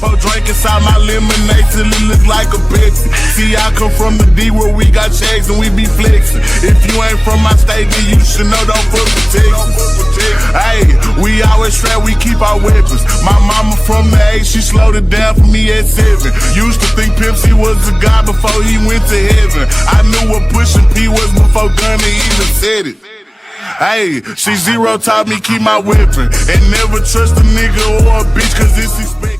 Pour drink inside my lemonade till it look like a Pepsi. See, I come from the D where we got checks and we be flexing. If you ain't from my state, then you should know don't fuck with Texas. Hey, we always strapped, we keep our weapons. My mama from the A, she slowed it down for me at 7. Used to think Pimp C was a god before he went to heaven. I knew what pushing P was before Gunna even said it. Hey, she zero taught me keep my weapon and never trust a nigga or a bitch cause it's expected.